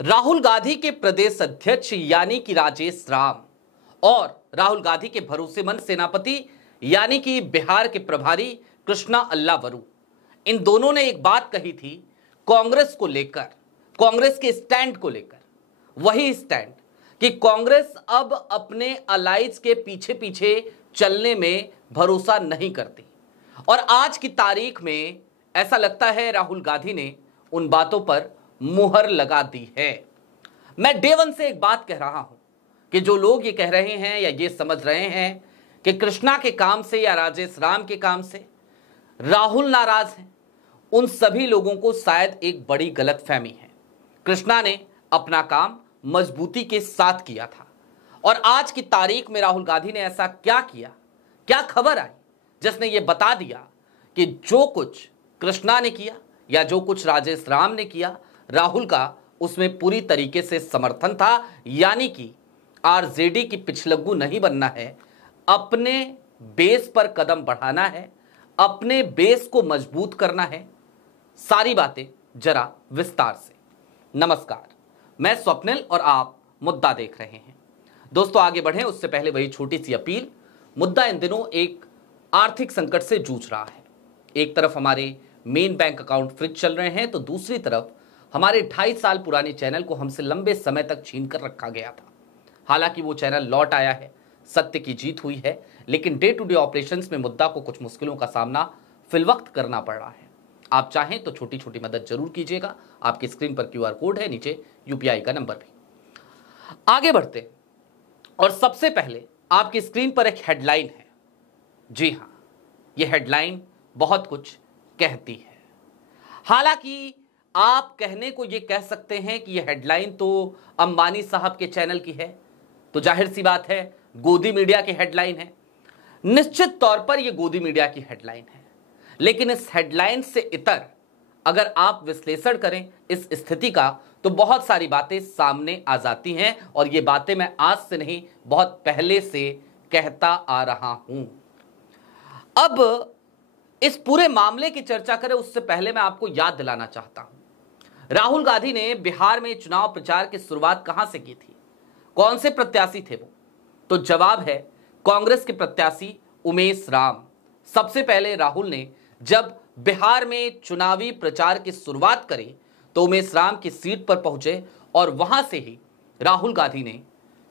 राहुल गांधी के प्रदेश अध्यक्ष यानी कि राजेश राम और राहुल गांधी के भरोसेमंद सेनापति यानी कि बिहार के प्रभारी कृष्णा अल्लावरू, इन दोनों ने एक बात कही थी कांग्रेस को लेकर, कांग्रेस के स्टैंड को लेकर। वही स्टैंड कि कांग्रेस अब अपने अलाइज के पीछे पीछे चलने में भरोसा नहीं करती। और आज की तारीख में ऐसा लगता है राहुल गांधी ने उन बातों पर मुहर लगा दी है। मैं डे वन से एक बात कह रहा हूं कि जो लोग ये कह रहे हैं या ये समझ रहे हैं कि कृष्णा के काम से या राजेश राम के काम से राहुल नाराज हैं, उन सभी लोगों को शायद एक बड़ी गलतफहमी है। कृष्णा ने अपना काम मजबूती के साथ किया था और आज की तारीख में राहुल गांधी ने ऐसा क्या किया, क्या खबर आई जिसने ये बता दिया कि जो कुछ कृष्णा ने किया या जो कुछ राजेश राम ने किया, राहुल का उसमें पूरी तरीके से समर्थन था। यानी कि आरजेडी की पिछलग्गू नहीं बनना है, अपने बेस पर कदम बढ़ाना है, अपने बेस को मजबूत करना है। सारी बातें जरा विस्तार से। नमस्कार, मैं स्वप्निल और आप मुद्दा देख रहे हैं। दोस्तों आगे बढ़ें उससे पहले वही छोटी सी अपील। मुद्दा इन दिनों एक आर्थिक संकट से जूझ रहा है। एक तरफ हमारे मेन बैंक अकाउंट फ्रीज चल रहे हैं तो दूसरी तरफ हमारे 2.5 साल पुराने चैनल को हमसे लंबे समय तक छीन कर रखा गया था। हालांकि वो चैनल लौट आया है, सत्य की जीत हुई है, लेकिन डे टू डे ऑपरेशंस में मुद्दा को कुछ मुश्किलों का सामना फिलवक्त करना पड़ रहा है। आप चाहें तो छोटी छोटी मदद जरूर कीजिएगा। आपकी स्क्रीन पर क्यूआर कोड है, नीचे यूपीआई का नंबर भी। आगे बढ़ते और सबसे पहले आपकी स्क्रीन पर एक हेडलाइन है। जी हां, यह हेडलाइन बहुत कुछ कहती है। हालांकि आप कहने को यह कह सकते हैं कि यह हेडलाइन तो अंबानी साहब के चैनल की है, तो जाहिर सी बात है गोदी मीडिया की हेडलाइन है। निश्चित तौर पर यह गोदी मीडिया की हेडलाइन है, लेकिन इस हेडलाइन से इतर अगर आप विश्लेषण करें इस स्थिति का तो बहुत सारी बातें सामने आ जाती हैं। और ये बातें मैं आज से नहीं, बहुत पहले से कहता आ रहा हूं। अब इस पूरे मामले की चर्चा करें उससे पहले मैं आपको याद दिलाना चाहता हूं, राहुल गांधी ने बिहार में चुनाव प्रचार की शुरुआत कहां से की थी, कौन से प्रत्याशी थे वो? तो जवाब है कांग्रेस के प्रत्याशी उमेश राम। सबसे पहले राहुल ने जब बिहार में चुनावी प्रचार की शुरुआत करी तो उमेश राम की सीट पर पहुंचे और वहां से ही राहुल गांधी ने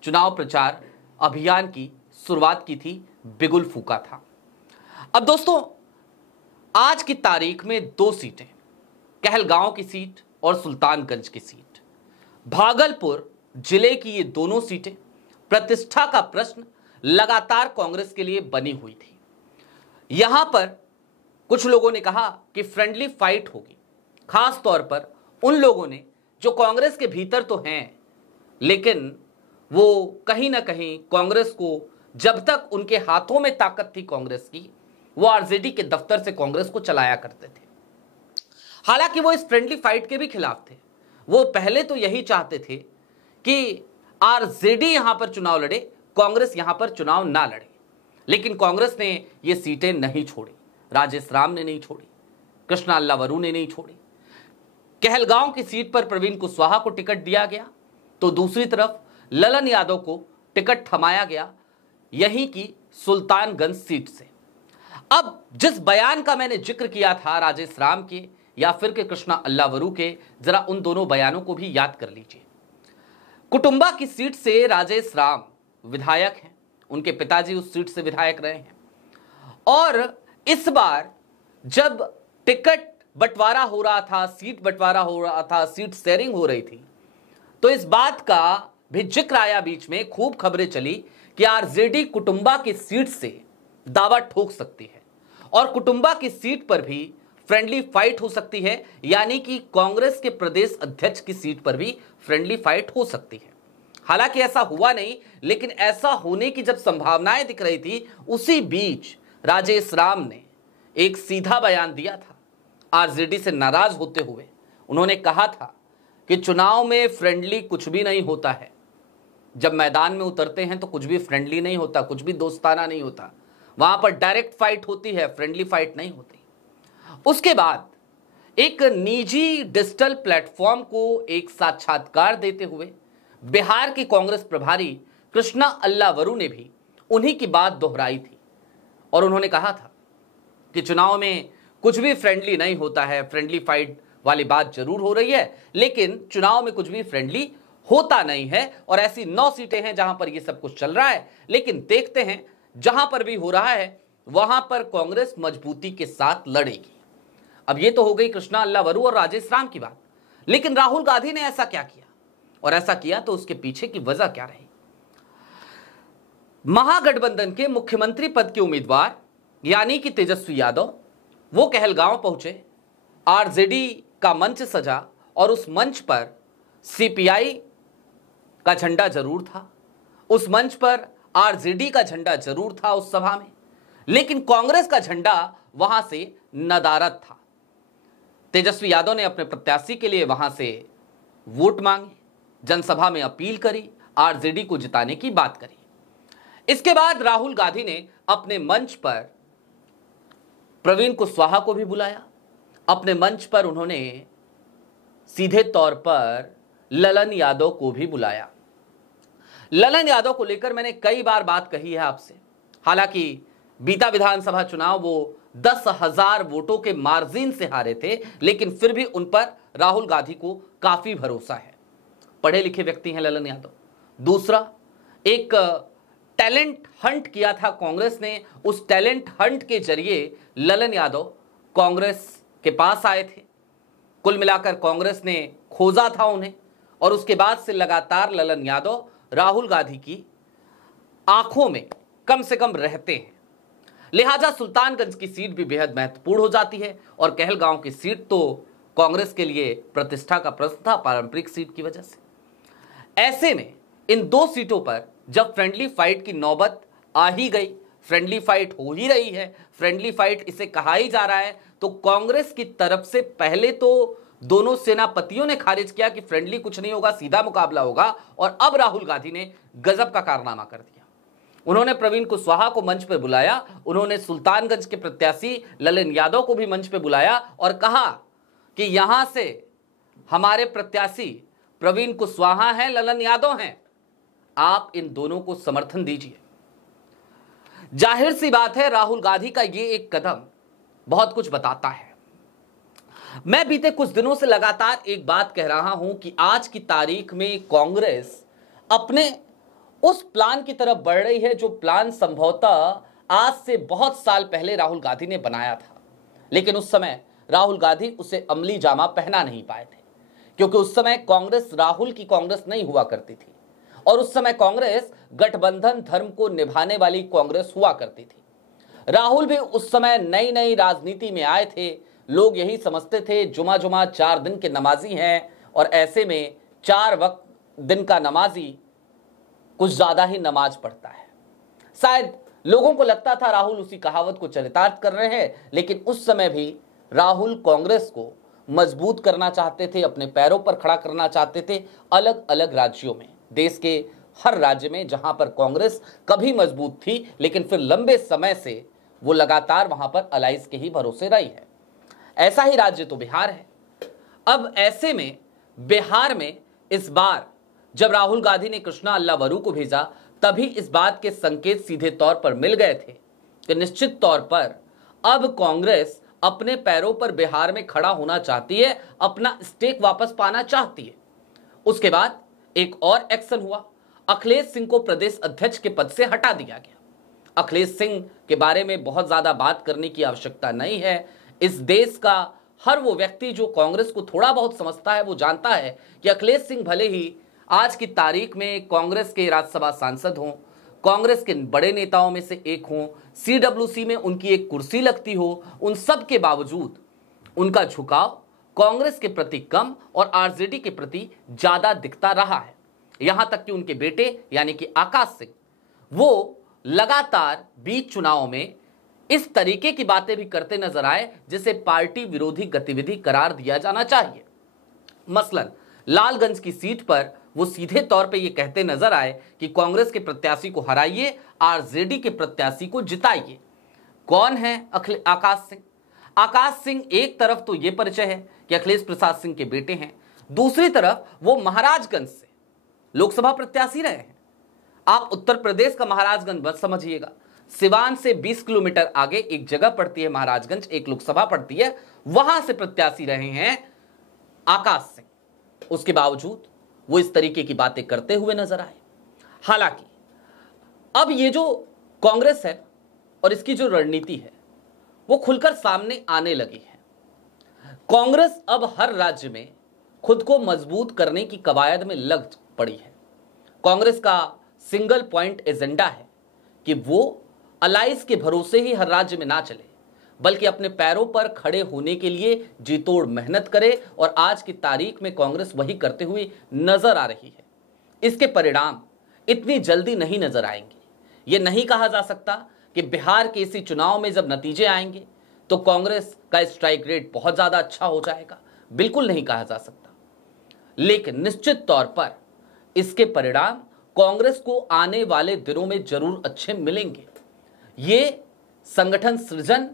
चुनाव प्रचार अभियान की शुरुआत की थी, बिगुल फूका था। अब दोस्तों आज की तारीख में 2 सीटें, कहलगांव की सीट और सुल्तानगंज की सीट, भागलपुर जिले की ये दोनों सीटें प्रतिष्ठा का प्रश्न लगातार कांग्रेस के लिए बनी हुई थी। यहां पर कुछ लोगों ने कहा कि फ्रेंडली फाइट होगी, खास तौर पर उन लोगों ने जो कांग्रेस के भीतर तो हैं, लेकिन वो कहीं ना कहीं कांग्रेस को, जब तक उनके हाथों में ताकत थी कांग्रेस की, वो आरजेडी के दफ्तर से कांग्रेस को चलाया करते थे। हालांकि वो इस फ्रेंडली फाइट के भी खिलाफ थे। वो पहले तो यही चाहते थे कि आरजेडी यहां पर चुनाव लड़े, कांग्रेस यहां पर चुनाव ना लड़े। लेकिन कांग्रेस ने ये सीटें नहीं छोड़ी, राजेश राम ने नहीं छोड़ी, कृष्णा अल्लावरू ने नहीं छोड़ी। कहलगांव की सीट पर प्रवीण कुशवाहा को टिकट दिया गया तो दूसरी तरफ ललन यादव को टिकट थमाया गया यहीं की सुल्तानगंज सीट से। अब जिस बयान का मैंने जिक्र किया था राजेश राम के या फिर के कृष्णा अल्लावरू के, जरा उन दोनों बयानों को भी याद कर लीजिए। कुटुंबा की सीट से राजेश राम विधायक हैं, उनके पिताजी उस सीट से विधायक रहे हैं। और इस बार जब टिकट बंटवारा हो रहा था, सीट बंटवारा हो रहा था, सीट शेयरिंग हो रही थी, तो इस बात का भी जिक्र आया, बीच में खूब खबरें चली कि आरजेडी कुटुंबा की सीट से दावा ठोक सकती है और कुटुंबा की सीट पर भी फ्रेंडली फाइट हो सकती है। यानी कि कांग्रेस के प्रदेश अध्यक्ष की सीट पर भी फ्रेंडली फाइट हो सकती है। हालांकि ऐसा हुआ नहीं, लेकिन ऐसा होने की जब संभावनाएं दिख रही थी, उसी बीच राजेश राम ने एक सीधा बयान दिया था आरजेडी से नाराज होते हुए। उन्होंने कहा था कि चुनाव में फ्रेंडली कुछ भी नहीं होता है, जब मैदान में उतरते हैं तो कुछ भी फ्रेंडली नहीं होता, कुछ भी दोस्ताना नहीं होता, वहां पर डायरेक्ट फाइट होती है, फ्रेंडली फाइट नहीं होती। उसके बाद एक निजी डिजिटल प्लेटफॉर्म को एक साक्षात्कार देते हुए बिहार की कांग्रेस प्रभारी कृष्णा अल्लावरू ने भी उन्हीं की बात दोहराई थी और उन्होंने कहा था कि चुनाव में कुछ भी फ्रेंडली नहीं होता है। फ्रेंडली फाइट वाली बात जरूर हो रही है, लेकिन चुनाव में कुछ भी फ्रेंडली होता नहीं है और ऐसी 9 सीटें हैं जहां पर यह सब कुछ चल रहा है। लेकिन देखते हैं जहां पर भी हो रहा है वहां पर कांग्रेस मजबूती के साथ लड़ेगी। अब ये तो हो गई कृष्णा अल्लावरू और राजेश राम की बात, लेकिन राहुल गांधी ने ऐसा क्या किया और ऐसा किया तो उसके पीछे की वजह क्या रही। महागठबंधन के मुख्यमंत्री पद के उम्मीदवार यानी कि तेजस्वी यादव वो कहलगांव पहुंचे, आरजेडी का मंच सजा और उस मंच पर सीपीआई का झंडा जरूर था, उस मंच पर आरजेडी का झंडा जरूर था उस सभा में, लेकिन कांग्रेस का झंडा वहां से नदारद था। तेजस्वी यादव ने अपने प्रत्याशी के लिए वहां से वोट मांगे, जनसभा में अपील करी, आरजेडी को जिताने की बात करी। इसके बाद राहुल गांधी ने अपने मंच पर प्रवीण कुशवाहा को भी बुलाया। अपने मंच पर उन्होंने सीधे तौर पर ललन यादव को भी बुलाया। ललन यादव को लेकर मैंने कई बार बात कही है आपसे। हालांकि बीता विधानसभा चुनाव वो 10,000 वोटों के मार्जिन से हारे थे, लेकिन फिर भी उन पर राहुल गांधी को काफी भरोसा है। पढ़े लिखे व्यक्ति हैं ललन यादव। दूसरा, एक टैलेंट हंट किया था कांग्रेस ने, उस टैलेंट हंट के जरिए ललन यादव कांग्रेस के पास आए थे। कुल मिलाकर कांग्रेस ने खोजा था उन्हें और उसके बाद से लगातार ललन यादव राहुल गांधी की आंखों में कम से कम रहते हैं। लिहाजा सुल्तानगंज की सीट भी बेहद महत्वपूर्ण हो जाती है और कहलगांव की सीट तो कांग्रेस के लिए प्रतिष्ठा का प्रश्न था, पारंपरिक सीट की वजह से। ऐसे में इन 2 सीटों पर जब फ्रेंडली फाइट की नौबत आ ही गई, फ्रेंडली फाइट हो ही रही है, फ्रेंडली फाइट इसे कहा ही जा रहा है, तो कांग्रेस की तरफ से पहले तो दोनों सेनापतियों ने खारिज किया कि फ्रेंडली कुछ नहीं होगा, सीधा मुकाबला होगा, और अब राहुल गांधी ने गजब का कारनामा कर दिया। उन्होंने प्रवीण कुशवाहा को मंच पर बुलाया, उन्होंने सुल्तानगंज के प्रत्याशी ललन यादव को भी मंच पर बुलाया और कहा कि यहां से हमारे प्रत्याशी प्रवीण कुशवाहा हैं, ललन यादव हैं, आप इन दोनों को समर्थन दीजिए। जाहिर सी बात है राहुल गांधी का ये एक कदम बहुत कुछ बताता है। मैं बीते कुछ दिनों से लगातार एक बात कह रहा हूं कि आज की तारीख में कांग्रेस अपने उस प्लान की तरफ बढ़ रही है जो प्लान संभवतः आज से बहुत साल पहले राहुल गांधी ने बनाया था, लेकिन उस समय राहुल गांधी उसे अमली जामा पहना नहीं पाए थे, क्योंकि उस समय कांग्रेस राहुल की कांग्रेस नहीं हुआ करती थी और उस समय कांग्रेस गठबंधन धर्म को निभाने वाली कांग्रेस हुआ करती थी। राहुल भी उस समय नई नई राजनीति में आए थे। लोग यही समझते थे जुमा 4 दिन के नमाजी हैं और ऐसे में 4 वक्त दिन का नमाजी कुछ ज्यादा ही नमाज पढ़ता है। शायद लोगों को लगता था राहुल उसी कहावत को चरितार्थ कर रहे हैं, लेकिन उस समय भी राहुल कांग्रेस को मजबूत करना चाहते थे, अपने पैरों पर खड़ा करना चाहते थे। अलग अलग राज्यों में, देश के हर राज्य में जहां पर कांग्रेस कभी मजबूत थी, लेकिन फिर लंबे समय से वो लगातार वहां पर अलायंस के ही भरोसे रही है। ऐसा ही राज्य तो बिहार है। अब ऐसे में बिहार में इस बार जब राहुल गांधी ने कृष्णा अल्लावरू को भेजा, तभी इस बात के संकेत सीधे तौर पर मिल गए थे कि निश्चित तौर पर अब कांग्रेस अपने पैरों पर बिहार में खड़ा होना चाहती है, अपना स्टेक वापस पाना चाहती है। उसके बाद एक और एक्शन हुआ, अखिलेश सिंह को प्रदेश अध्यक्ष के पद से हटा दिया गया। अखिलेश सिंह के बारे में बहुत ज्यादा बात करने की आवश्यकता नहीं है। इस देश का हर वो व्यक्ति जो कांग्रेस को थोड़ा बहुत समझता है वो जानता है कि अखिलेश सिंह भले ही आज की तारीख में कांग्रेस के राज्यसभा सांसद हों, कांग्रेस के बड़े नेताओं में से एक हों, सीडब्ल्यूसी में उनकी एक कुर्सी लगती हो, उन सब के बावजूद उनका झुकाव कांग्रेस के प्रति कम और आरजेडी के प्रति ज्यादा दिखता रहा है। यहां तक कि उनके बेटे यानी कि आकाश सिंह वो लगातार बीच चुनाव में इस तरीके की बातें भी करते नजर आए जिसे पार्टी विरोधी गतिविधि करार दिया जाना चाहिए। मसलन लालगंज की सीट पर वो सीधे तौर पे ये कहते नजर आए कि कांग्रेस के प्रत्याशी को हराइए, आरजेडी के प्रत्याशी को जिताइए। कौन है आकाश सिंह? आकाश सिंह एक तरफ तो यह परिचय है कि अखिलेश प्रसाद सिंह के बेटे हैं, दूसरी तरफ वो महाराजगंज से लोकसभा प्रत्याशी रहे हैं। आप उत्तर प्रदेश का महाराजगंज मत समझिएगा, सिवान से 20 किलोमीटर आगे एक जगह पड़ती है महाराजगंज, एक लोकसभा पड़ती है, वहां से प्रत्याशी रहे हैं आकाश सिंह। उसके बावजूद वो इस तरीके की बातें करते हुए नजर आए। हालांकि अब ये जो कांग्रेस है और इसकी जो रणनीति है वो खुलकर सामने आने लगी है। कांग्रेस अब हर राज्य में खुद को मजबूत करने की कवायद में लग पड़ी है। कांग्रेस का सिंगल पॉइंट एजेंडा है कि वो अलायंस के भरोसे ही हर राज्य में ना चले, बल्कि अपने पैरों पर खड़े होने के लिए जीतोड़ मेहनत करे, और आज की तारीख में कांग्रेस वही करते हुए नजर आ रही है। इसके परिणाम इतनी जल्दी नहीं नजर आएंगे। यह नहीं कहा जा सकता कि बिहार के इसी चुनाव में जब नतीजे आएंगे तो कांग्रेस का स्ट्राइक रेट बहुत ज्यादा अच्छा हो जाएगा, बिल्कुल नहीं कहा जा सकता। लेकिन निश्चित तौर पर इसके परिणाम कांग्रेस को आने वाले दिनों में जरूर अच्छे मिलेंगे। ये संगठन सृजन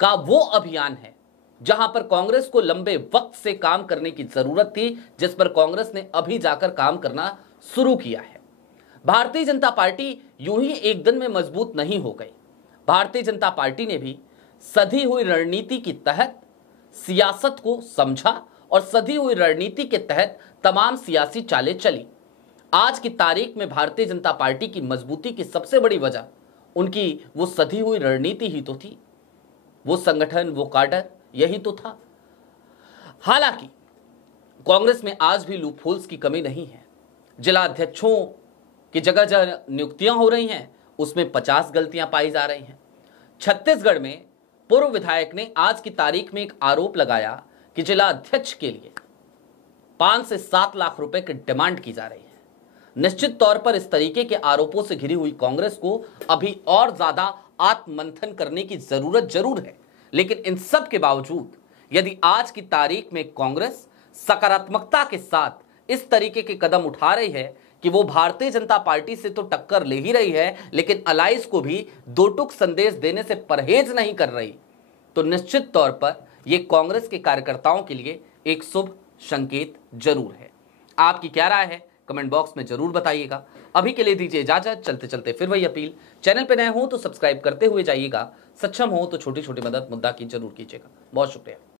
का वो अभियान है जहां पर कांग्रेस को लंबे वक्त से काम करने की जरूरत थी, जिस पर कांग्रेस ने अभी जाकर काम करना शुरू किया है। भारतीय जनता पार्टी यूं ही एक दिन में मजबूत नहीं हो गई। भारतीय जनता पार्टी ने भी सधी हुई रणनीति के तहत सियासत को समझा और सधी हुई रणनीति के तहत तमाम सियासी चालें चली। आज की तारीख में भारतीय जनता पार्टी की मजबूती की सबसे बड़ी वजह उनकी वो सधी हुई रणनीति ही तो थी, वो संगठन, वो काडर, यही तो था। हालांकि कांग्रेस में आज भी लूपहोल्स की कमी नहीं है। जिला अध्यक्षों की जगह जगह नियुक्तियां हो रही हैं, उसमें 50 गलतियां पाई जा रही हैं। छत्तीसगढ़ में पूर्व विधायक ने आज की तारीख में एक आरोप लगाया कि जिला अध्यक्ष के लिए 5 से 7 लाख रुपए की डिमांड की जा रही है। निश्चित तौर पर इस तरीके के आरोपों से घिरी हुई कांग्रेस को अभी और ज्यादा आत्ममंथन करने की जरूरत जरूर है। लेकिन इन सब के बावजूद यदि आज की तारीख में कांग्रेस सकारात्मकता के साथ इस तरीके के कदम उठा रही है कि वो भारतीय जनता पार्टी से तो टक्कर ले ही रही है, लेकिन अलायंस को भी दो टूक संदेश देने से परहेज नहीं कर रही, तो निश्चित तौर पर यह कांग्रेस के कार्यकर्ताओं के लिए एक शुभ संकेत जरूर है। आपकी क्या राय है कमेंट बॉक्स में जरूर बताइएगा। अभी के लिए दीजिए इजाजत। चलते चलते फिर वही अपील, चैनल पे नए हो तो सब्सक्राइब करते हुए जाइएगा, सक्षम हो तो छोटी छोटी मदद मुद्दा की जरूर कीजिएगा। बहुत शुक्रिया।